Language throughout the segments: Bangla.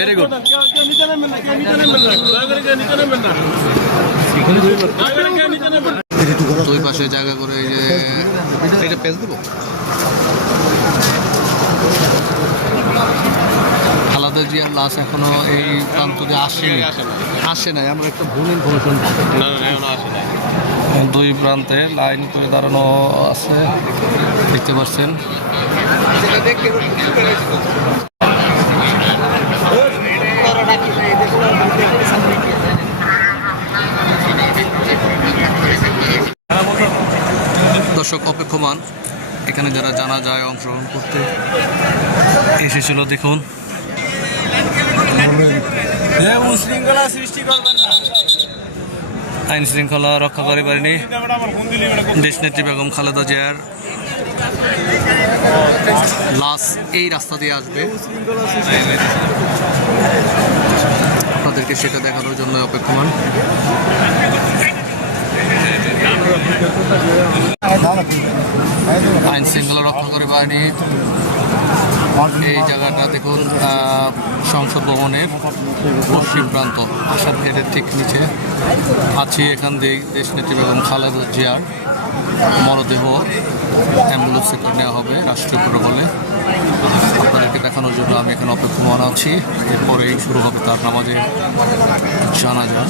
Very good. দুই পাশে জায়গা করে এই যে এটা পেজ দেবো। খালেদা জিয়ার লাশ এখনো এই প্রান্ত দিয়ে আসে নাই। আমরা একটা ভুল ইনফরমেশন, দুই প্রান্তে লাইন করে দাঁড়ানো আছে, দেখতে পাচ্ছেন। দর্শক অপেক্ষমান এখানে যারা জানা যায় অংশগ্রহণ করতে এসেছিল, দেখুন। আইন শৃঙ্খলা রক্ষা করে পারেনি দেশনেত্রী বেগম খালেদা জিয়ার লাশ এই রাস্তা দিয়ে আসবে, আপনাদেরকে সেটা দেখানোর জন্য অপেক্ষমান। আইন শৃঙ্খলা রক্ষা করে বাহিনী এই জায়গাটা দেখুন, সংসদ ভবনের পশ্চিম প্রান্ত আসাদ গেটের ঠিক নিচে আছি। এখান দিয়ে দেশনেত্রী বেগম খালেদা জিয়ার মরদেহ অ্যাম্বুলেন্সে করে নেওয়া হবে রাষ্ট্রীয় প্রটোকলে। আপনাদেরকে দেখানোর জন্য আমি এখানে অপেক্ষমান আছি। এরপরেই শুরু হবে তার নামাজের জানাজা।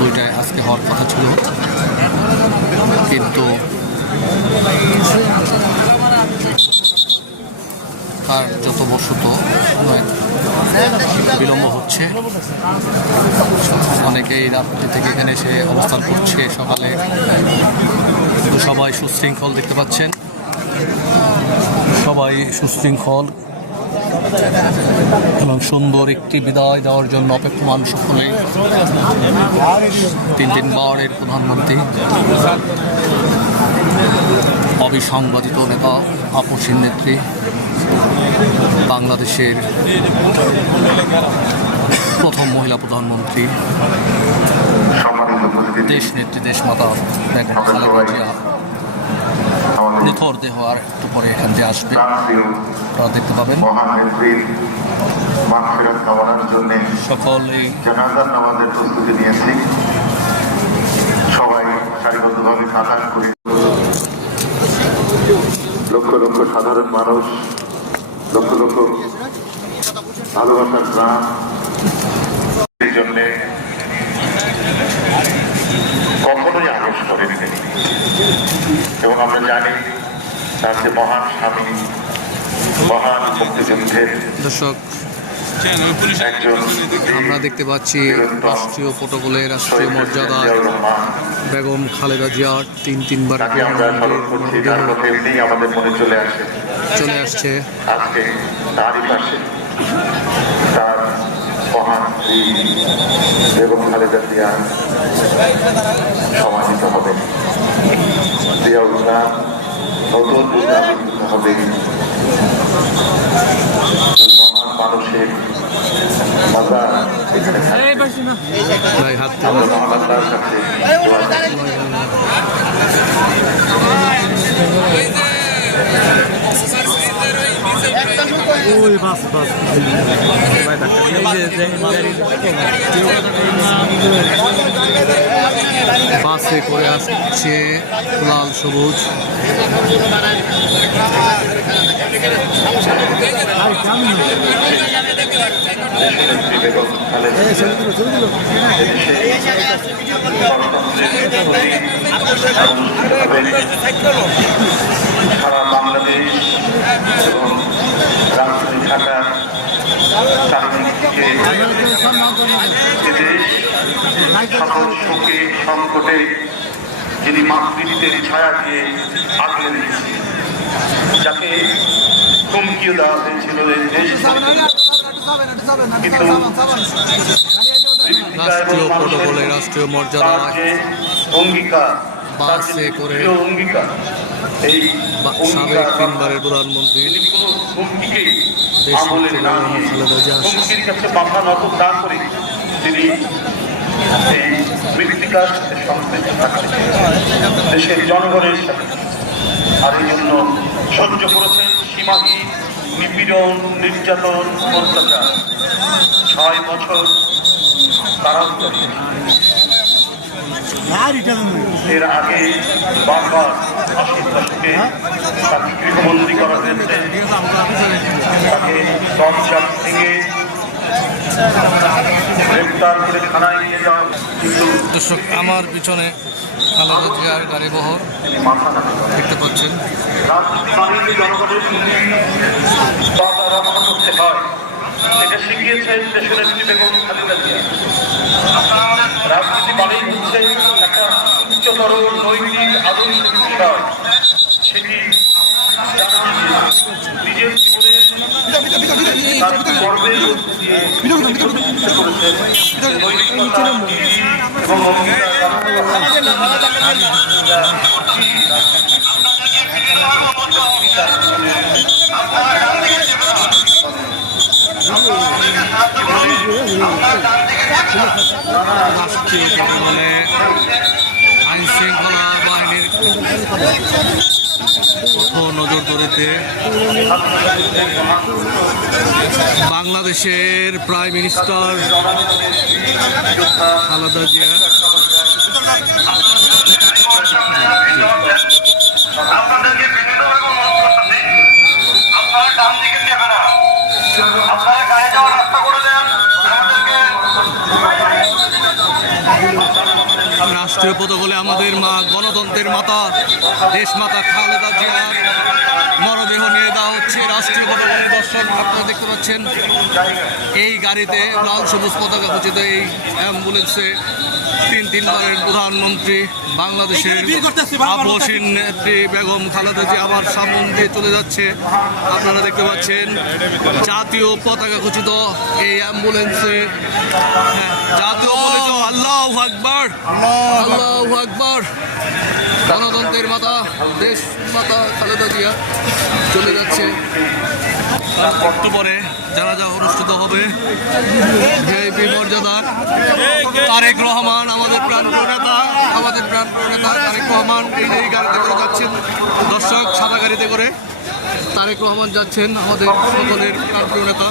দুইটায় আজকে হওয়ার কথা ছিল, কিন্তু তার যত বশত বিলম্ব হচ্ছে। অনেকেই রাত্রি থেকে এখানে এসে অবস্থান করছে সকালে। সবাই সুশৃঙ্খল দেখতে পাচ্ছেন, সবাই সুশৃঙ্খল এবং সুন্দর একটি বিদায় দেওয়ার জন্য অপেক্ষমান সকলেই। 3 বারের প্রধানমন্ত্রী, অবিসংবাদিত নেতা, আপসীর নেত্রী, বাংলাদেশের প্রথম মহিলা প্রধানমন্ত্রী, দেশনেত্রী দেশমাতা বেগম খালেদা জিয়া নিথর দেহ আর একটু পরে এখান দিয়ে আসবে, আপনারা দেখতে পাবেন। সকল এই নামাজের প্রস্তুতি নিয়েছি, সবাই সারিবদ্ধভাবে কাতার করি। লক্ষ লক্ষ সাধারণ মানুষ, লক্ষ লক্ষ ভালোবাসার গ্রাম এই জন্যে কখনোই আদেশ করেন এবং আমরা জানি তার যে মহান স্বামী, মহান মুক্তিযুদ্ধের দর্শক আমরা দেখতে পাচ্ছি রাষ্ট্রীয় প্রটোকলে রাষ্ট্রীয় মর্যাদায় বেগম খালেদা জিয়ার 3 বার আমাদের মনে চলে আসছে। আজকে তারই পাশে তার মহান বেগম খালেদা জিয়া সমাহিত হবে। জিয়াউল্লাহ নতুন হবে মহান মানুষের মাজার এখানে আল্লাহর কাছে বাসে করে আসছে লাল সবুজ। সারা বাংলাদেশ এবং রাজধানী ঢাকার চারিদিক থেকে সকল শোকে সংকটে যিনি মাতৃত্বের ছায়াকে আগলে দিয়েছে, যাকে হুমকিও দেওয়া হয়েছিল কিন্তু রাষ্ট্রীয় প্রটোকলে রাষ্ট্রীয় মর্যাদা অঙ্গীকার বাসে করে অঙ্গীকার এই সাবেক 3 বারের প্রধানমন্ত্রী হুমকিকেই দেশনেত্রী বেগম খালেদা জিয়া হুমকির কাছে মাথা নত না করে তিনি এই মৃত্তিকার সাথে সম্পৃক্ত থাকতে দেশের জনগণের সাথে আর এই জন্য সহ্য করেছেন সীমাহীন নিপীড়ন, নির্যাতন, অত্যাচার, 6 বছর কারান্তরে। এর আগে বারবার 80 দশকে তাকে গৃহবন্দী করা হয়েছে, তাকে দরজা ভেঙে গ্রেপ্তার করে থানায় নিয়ে যাওয়া, কিন্তু দর্শক আমার পিছনে খালেদা জিয়ার গাড়ি বহর তিনি মাথা নাড়েন। দেখতে পাচ্ছেন। রাজনীতি মানেই যে জনগণের বাধা রক্ষা করতে হয়, এটা শিখিয়েছেন দেশনেত্রী বেগম খালেদা জিয়া। রাজনীতি মানেই হচ্ছে একটা উচ্চতর নৈতিক আদর্শিক বিষয়, সেটি নিজের জীবনে তার কর্মের মধ্যে দিয়ে প্রতিষ্ঠিত করেছেন। নৈতিকতা এবং মানে আইন শৃঙ্খলা বাহিনীর নজরদারিতে বাংলাদেশের প্রাইম মিনিস্টার খালেদা জিয়া আপনাদেরকে বিভিন্নভাবে অনুরোধ করতেছি, আপনারা ডান দিকে যাবেন না, আপনারা গাড়ি যাওয়ার রাস্তা করে দেন। রাষ্ট্রীয় পদকলে আমাদের মা গণতন্ত্রের মাতা দেশ মাতা খালেদা জিয়ার মরদেহ নিয়ে দেওয়া হচ্ছে রাষ্ট্রীয় পদকলে। দর্শক আপনারা দেখতে পাচ্ছেন এই গাড়িতে লাল সবুজ পতাকা খচিত এই অ্যাম্বুলেন্সে তিনবারের প্রধানমন্ত্রী বাংলাদেশের আপসীন নেত্রী বেগম খালেদা জিয়া আবার সামন দিয়ে চলে যাচ্ছে। আপনারা দেখতে পাচ্ছেন জাতীয় পতাকা খচিত এই অ্যাম্বুলেন্সে, জাতীয় পতাকা। আল্লাহু আকবার, আল্লাহু আকবার। গণতন্ত্রের মাতা দেশ মাতা খালেদা জিয়া চলে যাচ্ছে। একটু পরে জানাজা অনুষ্ঠিত হবে। ভিআইপি মর্যাদা তারেক রহমান, আমাদের প্রাণপ্রিয় নেতা, আমাদের প্রাণপ্রিয় নেতা তারেক রহমান এই গাড়িতে করে যাচ্ছেন। দর্শক সাদা গাড়িতে করে তারেক রহমান যাচ্ছেন, আমাদের সকলের প্রাণপ্রিয় নেতা।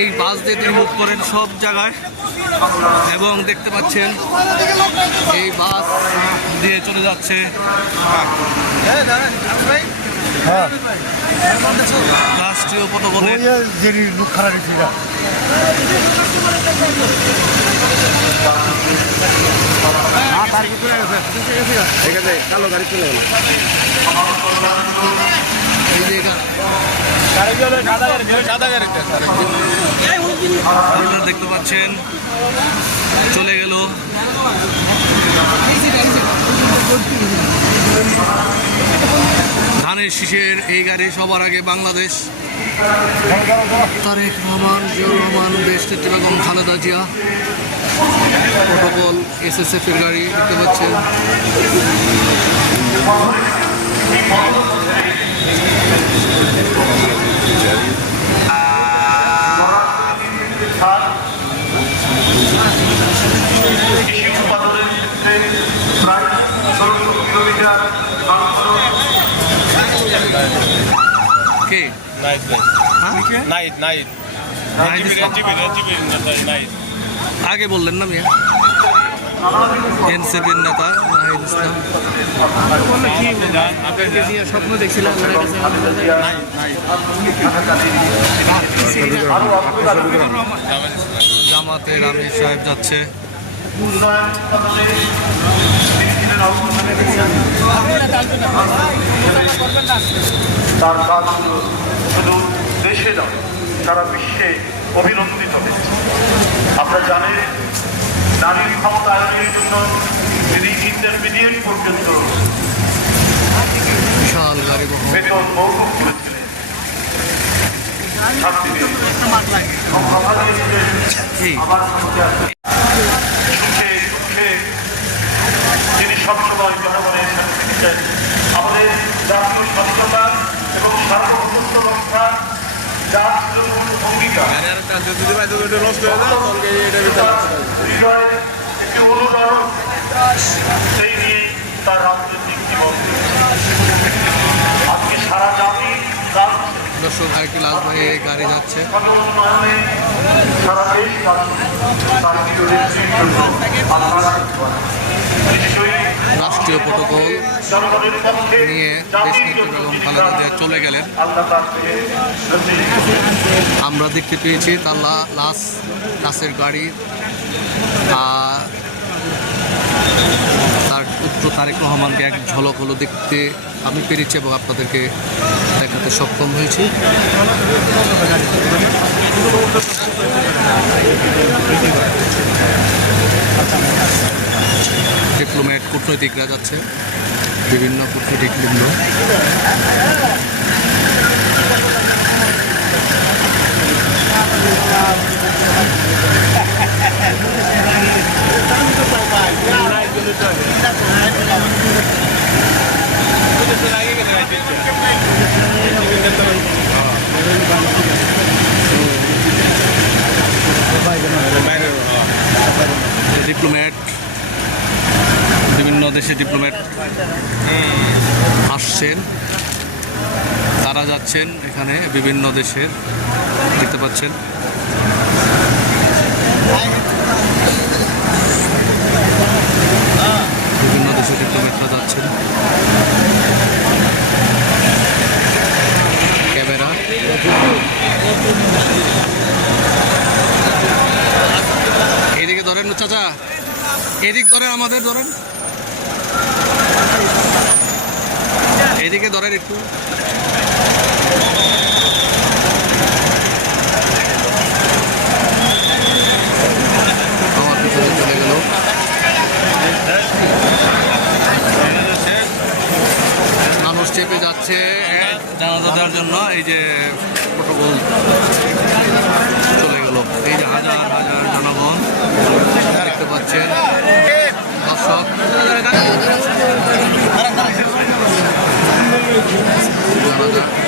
এই বাস দিয়ে তিনি মুভ করেন সব জায়গায় এবং দেখতে পাচ্ছেন এই বাস দিয়ে চলে যাচ্ছে রাষ্ট্রীয় পদকলে। কালো গাড়ি চলে গেল। আপনারা দেখতে পাচ্ছেন চলে গেল। ধানের শীষের এই গাড়ি সবার আগে বাংলাদেশ তারেক রহমান, জিয়াউর রহমান, দেশ নেত্রী বেগম খালেদা জিয়া, প্রোটোকল SSF এর গাড়ি দেখতে পাচ্ছেন। কৃষি উৎপাদনের ক্ষেত্রে প্রায় 1600 কিলোমিটার কে আগে বললেন না মিয়া? এনসিপির নেতা নাহিদ ইসলাম। স্বপ্ন দেখছিলাম জামাতের আমির সাহেব যাচ্ছে। তার কাজগুলো শুধু দেশে নয় সারা বিশ্বে অভিনন্দিত হয়েছে। আপনারা জানেন নারীর ক্ষমতায়নের জন্য তিনি ইন্টারমিডিয়েট পর্যন্ত বিশাল গাড়ি বহর। বেতন মৌকুব করেছিলেন। ছাত্রীদের ক্ষমতা দিয়েছিলেন। আবার সুখে দুঃখে তিনি সবসময় জনগণের সাথে থেকেছেন। আমাদের জাতীয় স্বাধীনতা এবং সার্বভৌমত্ব রক্ষা যার ছিল মূল অঙ্গীকার। হৃদয়ে একটি অনুদান, সেই নিয়ে তার রাজনৈতিক জীবন আজকে সারা জাতি দর্শক দর্শক আরেকটি লালবাহী গাড়ি যাচ্ছে। উন্নয়নে সারা দেশ তার রাষ্ট্রীয় প্রটোকল জনগণের পক্ষে নিয়ে দেশনেত্রী বেগম খালেদা জিয়া চলে গেলেন। আল্লাহ তার থেকে আমরা দেখতে পেয়েছি তার লাশের গাড়ি, তার পুত্র তারেক রহমানকে এক ঝলক হলো দেখতে আমি পেরেছি এবং আপনাদেরকে দেখাতে সক্ষম হয়েছি। ডিপ্লোম্যাট কূটনৈতিকরা যাচ্ছে, বিভিন্ন কূটনৈতিক বৃন্দ। ডিপ্লোম্যাট, বিভিন্ন দেশে ডিপ্লোম্যাট আসছেন, তারা যাচ্ছেন এখানে বিভিন্ন দেশের, দেখতে পাচ্ছেন। বিভিন্ন দেশের ডিপ্লোম্যাটরা যাচ্ছেন। ক্যামেরা এদিকে ধরেন চাচা, এদিক ধরেন, আমাদের ধরেন, এদিকে ধরেন একটু। আমার পিছনে চলে গেল। মানুষ চেপে যাচ্ছে জানাজা দেওয়ার জন্য। এই যে প্রটোকল চলে গেল। এই যে হাজার হাজার জনগণ দেখতে পাচ্ছেন দর্শক। জানাজা